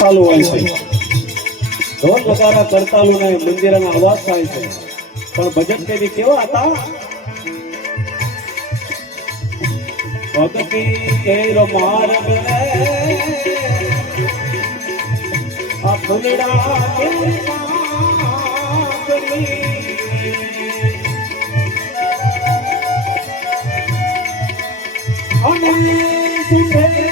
ચાલુ હોય છે. ઢોલ વગારા કરતાલુ ને મંદિરના અવાજ થાય છે. પણ ભજન કેવી કેવા હતા? ભક્તિ તેરો માર્ગ આ ફૂલડા કેરી અને સુરે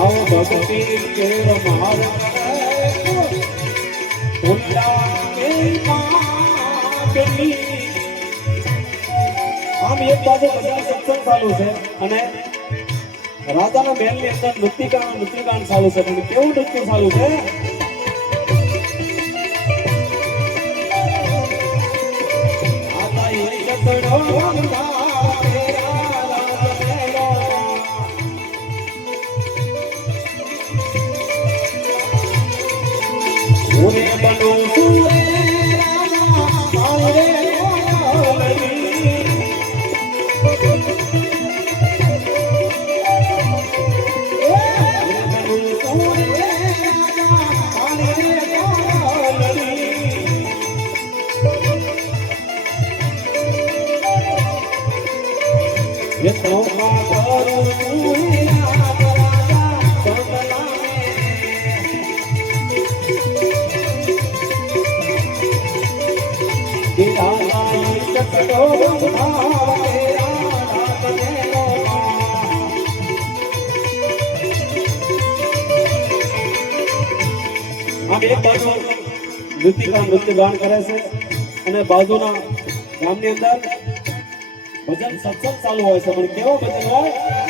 આવો ભક્તિ કેર માર. આમ એક બાજુ બધા સત્સંગ ચાલુ છે અને રાજાના મહેલની અંદર નૃત્યકાન નૃત્યકાન ચાલુ છે પણ કેવું નૃત્ય ચાલુ છે આતા એ ઉરે બનો સુરે રામા આમ એક બાજુ નૃતિકા નૃત્ય ગાન કરે છે અને બાજુના ગામની અંદર ભજન સત્સંગ ચાલુ હોય છે. પણ કેવો ભજન હોય?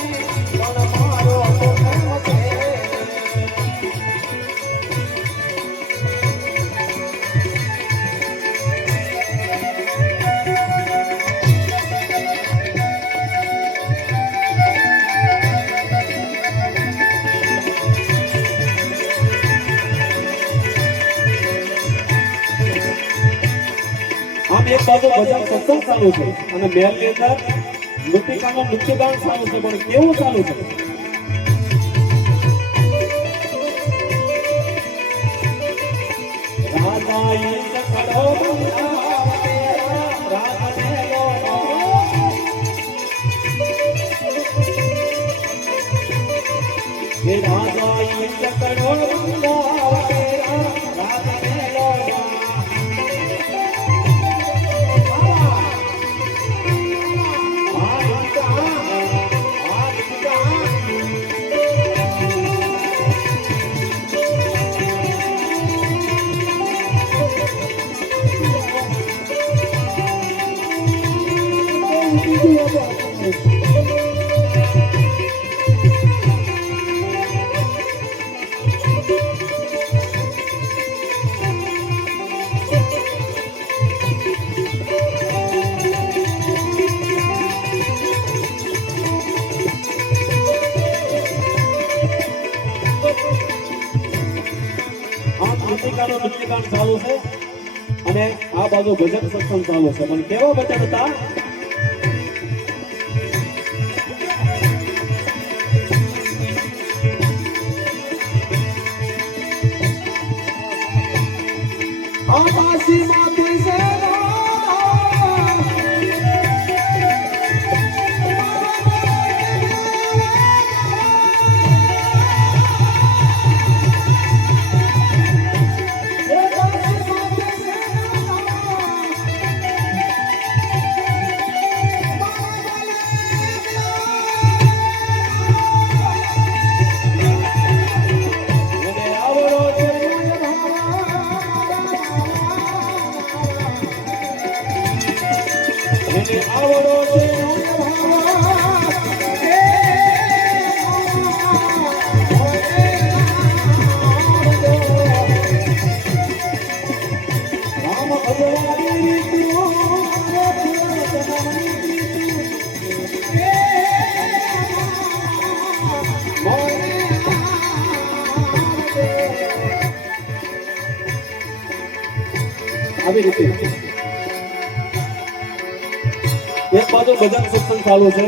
એક બાજુ ભજન સત્સંગ ચાલુ છે અને મહેલની અંદર મૃતિકાનું નૃત્યગાન ચાલુ છે, પણ કેવું ચાલુ છે? રાધા ઈશ ચાલુ છે. પણ કેવા હતા આવી રીતે એક બાજુ ભજન સત્સંગ ચાલુ છે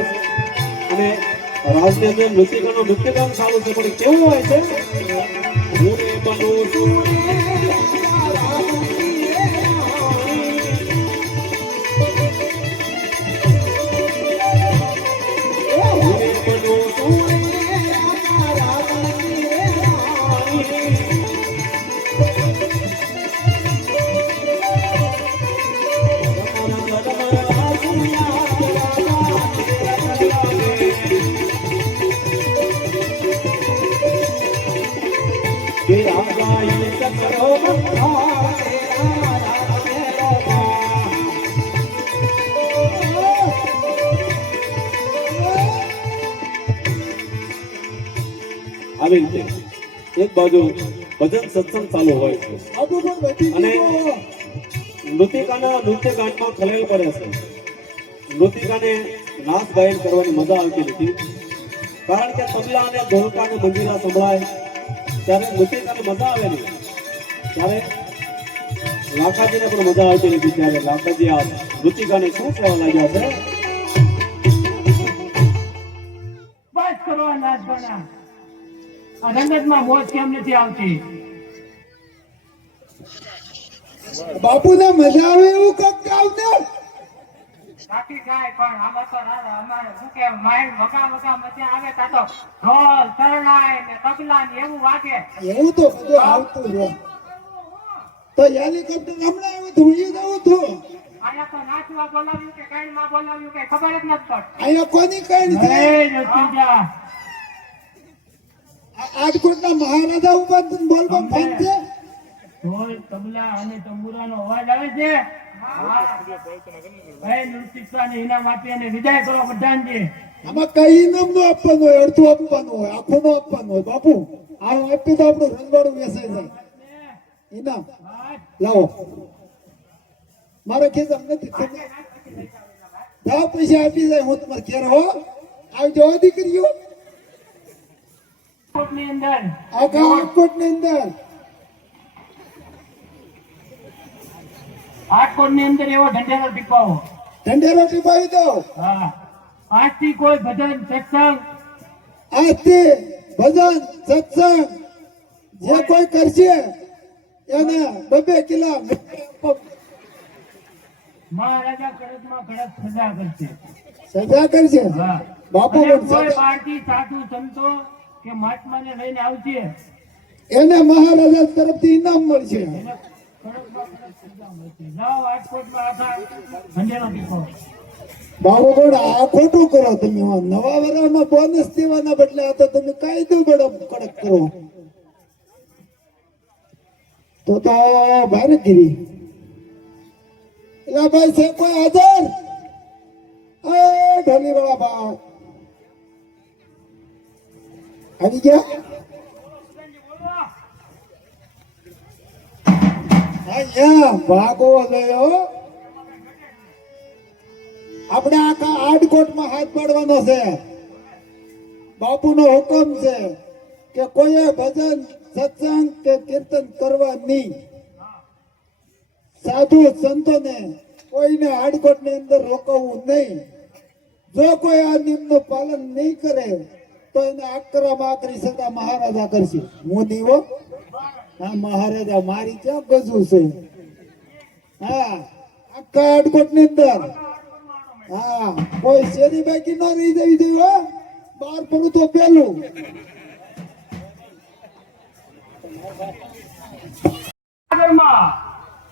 અને રાજની અંદર નૃત્યકાનો નૃત્યકામ ચાલુ છે, પણ કેવું હોય છે? હું બનું છું. એક બાજુ ભજન સત્સંગ ચાલુ હોય છે. અને. નૃતિકાના નૃત્ય ગાંઠમાં ખલેલ પડે છે. નૃતિકાને નાચ ગાયન કરવાની મજા આવતી નથી. કારણ કે તબલા અને ઢોલકાની મંજીરા સંભળાય. ત્યારે નૃતિકાને મજા આવે નહીં. ત્યારે લાખાજીને પણ મજા આવતી નથી ત્યારે. લાખાજી આ ઋતિકાને શું કહેવા લાગ્યા છે? બસ કરો આ રંગતમાં મોજ કેમ નથી આવતી? બાપુને મજા આવે એવું કંઈક ને? બાકી કાંઈ પણ આમાં તો ના- અમારે શું કે માઇન્ડ વગા વગા મજા આવે તા તો ઢોલ શરણાઈ ને તબલા ને એવું વાગે. એવું તો બધું આવતું રહે. તો હેલિકોપ્ટર હમણાં આવ્યું હતું જવું હતું આયા તો નાચવા બોલાવ્યું કે કઈ માં બોલાવ્યું કઈ ખબર જ નથી પડતી. અહીંયા કોની કઈ છે નરસિંહજા, મહારાજા ઉપર થઈને બોલ બોલ થાય છે ઢોલ તબલા અને તંબુરાનો અવાજ આવે છે. ભાઈ નૃત્યને ઇનામ આપી અને વિદાય કરો બધાને આમાં કઈ ઇનામ નો આપવાનું હોય અડધું આપવાનું હોય આખું નો આપવાનું હોય બાપુ આવું આપી તો આપણું રંગવાળું વેસાઈ જાય. ઇનામ. લાવો. મારો ખેતર નથી તમે પૈસા આપી જાય હું તમારે ઘેર હો. આવજો જવા દીકરીઓ. આખા રાજકોટની અંદર. રાજકોટની અંદર એવો ઢંઢેરો ટીપાવો ઢંઢેરો ટીપાવી દો. હા. આજથી કોઈ ભજન સત્સંગ. આજથી ભજન સત્સંગ જે કોઈ કરશે એને બબે કિલા મહારાજા કડકમાં કડક સજા કરશે. સજા કરશે? બાપુ કોઈ પાર્ટી સાધુ સંતો કે મહાત્માને લઈને આવશે એને મહારાજા તરફથી ઇનામ મળશે. બાબુ બોનસ દેવાના બદલે તમે કાયદો કડક તો તો ભારતગીરી એલા ભાઈ કોઈ હાજર? એ વાળા આવી ગયા? અહીંયા ભાગો ગયો. આપણે આખા આડકોટમાં હાથ પાડવાનો છે. બાપુનો હુકમ છે કે કોઈએ ભજન, સત્સંગ કે કીર્તન કરવા નહીં. સાધુ સંતોને કોઈને આડકોટની અંદર રોકવું નહીં. જો કોઈ આ નિયમનું પાલન નહીં કરે, તો એને આકરા આકરી સતા મહારાજા કરશે. હું દીવો? હા, મહારાજા મારી ક્યાં ગજુ છે? હા આખા આડકોટની અંદર. હા, કોઈ શેરી બાકી ન રહી જવી જોઈએ હો. બહાર પડું તો પેલું.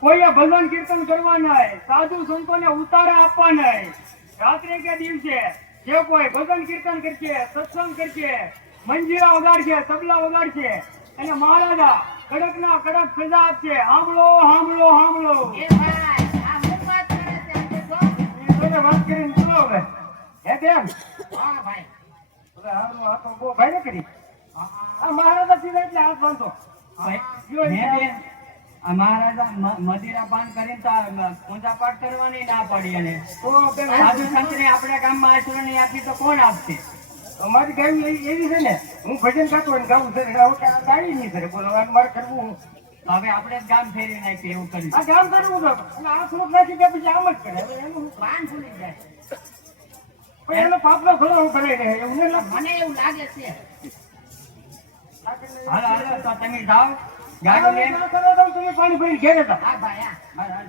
કોઈએ ભજન કીર્તન કરવા નહીં, સાધુ સંતોને ઉતારા આપવા નહીં. રાત્રે કે દિવસે જે કોઈ ભજન કીર્તન કરશે, સત્સંગ કરશે, મંજીરા વગાડશે, તબલા વગાડશે, અને મહારાજા કડક ના કડક સજા આપશે એ ભાઈ આ વાત કરીને હવે. હે બેન? હા ભાઈ. આ તો બહુ ભાઈ ને કરી. આ મહારાજા સીધા એટલે હાથ બાંધો. મહારાજા મદિરા પાન કરીને પૂજા પાઠ કરવાની ના પાડી અને તો સાધુ સંતને આપણે ગામમાં આચરણી આપી તો કોણ આપશે? અમારી ગાયું એવી છે ને હું ભજન ગાતો હોય ગાવું છે કે તાળી નહીં કરે. બોલો મારે કરવું હવે આપણે ગામ ફેરી નાખીએ એવું કર્યું આ ગામ કરવું આ થોડુંક નાખી દે પછી આમ જ કરે. એનું? ભાન ભૂલી જાય. પણ એનો પાપનો ઘણો ભરાઈ રહે એવું? મને એવું લાગે છે. હાલો હાલો તો તમે જાઓ. ગાડી લઈને. કરો તો તમે પાણી ભરી ઘેરે તો હા ભાઈ હા.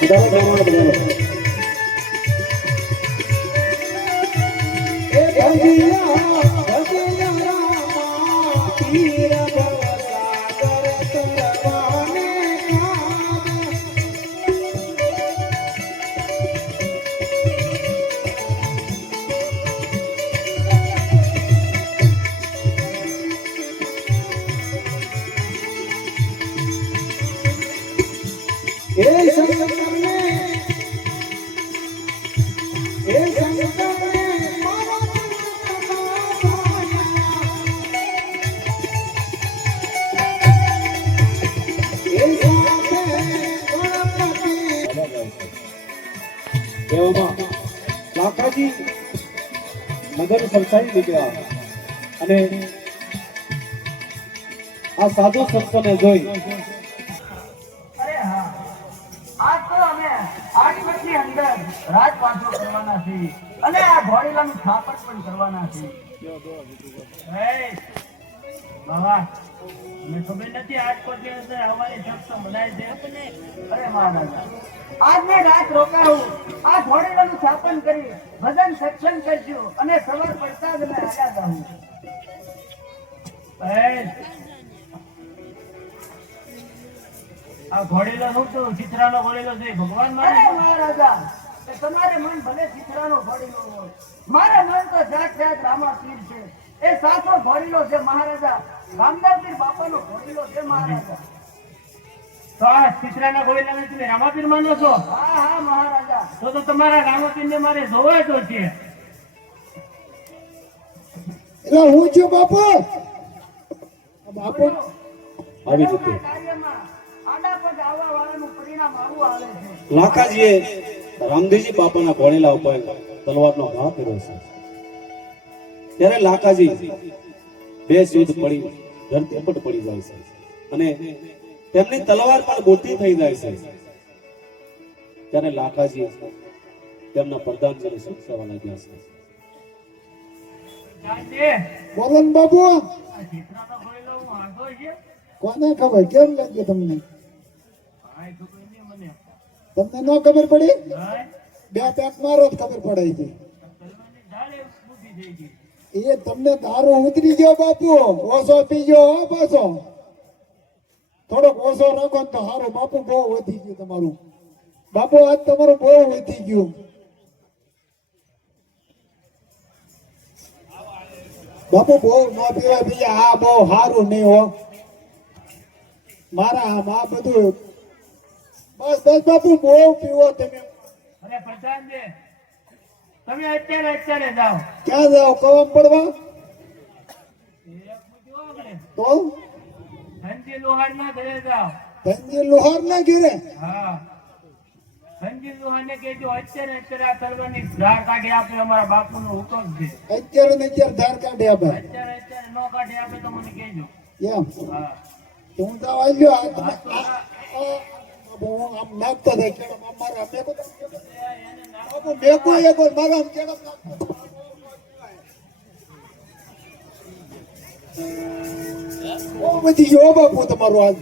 હાલો, હાલો. એ શંકરને એ સરસાઈ નીકળ્યા અને આ સાધુ સંતોને જોઈ અંદર કરવાના છે. અને આ ઘોડીલાનું સ્થાપન પણ કરવાના છે. બાબા, મને ખબર નથી આજ કોઈ અંદર અમારી સત્સંગ મનાય છે અરે મહારાજા, આજની રાત રોકાવું. આ ઘોડીલાનું સ્થાપન કરી ભજન સત્સંગ કરજો અને સવાર પડતા જ મેં આવ્યા જાઉં. આ ઘોડેલો શું તો ચિત્રાનો ઘોડેલો છે. ભગવાન મહારાજા તમારે મન ભલે ચિત્રાનો ભરેલો હોય. મારે મન તો જાત જાત રામાપીર છે. એ સાચો ભરેલો છે મહારાજા. રામદાસપીર બાપાનો ભરેલો છે મહારાજા. તો આ ચિત્રાના ઘોડેલાને તમે રામાપીર માનો છો? હા હા મહારાજા. તો તો તમારા રામાપીરને મારે જોવા તો છે. એટલે હું છું બાપુ? બાપુ? આવી રીતે. કાર્યમાં આડા પગ આવવા વાળાનું પરિણામ આવું આવે છે. લાખાજીએ રામદેવજી બાપાના ભણેલા ઉપર તલવારનો ઘા કર્યો છે. ત્યારે લાખાજી બે શુદ્ધ પડી ધરતી પર પડી જાય છે. અને તેમની તલવાર પણ મોટી થઈ જાય છે. ત્યારે લાખાજી તેમના પ્રધાનજીને શું કહેવા લાગ્યા છે. બોલન બાબુ કોને ખબર? કેમ લાગ્યું તમને કાંઈ ખબર નહીં મને તમને ન ખબર પડી? બે પેક મારો જ ખબર પડાઈ છે. ગઈ એ તમને દારૂ ઉતરી ગયો બાપુ ઓછો પીજો હો પાછો. થોડોક ઓછો રાખો તો સારું બાપુ બહુ વધી ગયું તમારું. બાપુ આજ તમારું બહુ વધી ગયું. બાપુ બહુ ન પીવાય બીજા આ બહુ સારું નહીં હો. મારા આ બધું બસ બસ બાપુ બહુ પીવો તમે. અરે પ્રધાનજી તમે અત્યારે અત્યારે જાઓ. ક્યાં જાઓ? કવમ પડવા. તો? ધનજી લોહારના ઘરે જાઓ. ધનજી લોહાર ના ઘેરે? હા. ધનજી લોહારને કહેજો અત્યારે અત્યારે આ તલવારની ધાર કાઢી આપે અમારા બાપુનો હુકમ છે. અત્યારે ને અત્યારે ધાર કાઢી આપે. અત્યારે અત્યારે નો કાઢી આપે તો મને કેજો એમ. હા. હું આવ્યો આ હું આમ નાખતા થાય કેળમ આમ મારા મેકો બાપુ આમ કેળમ નાખતો બધી ગયો બાપુ તમારું આજ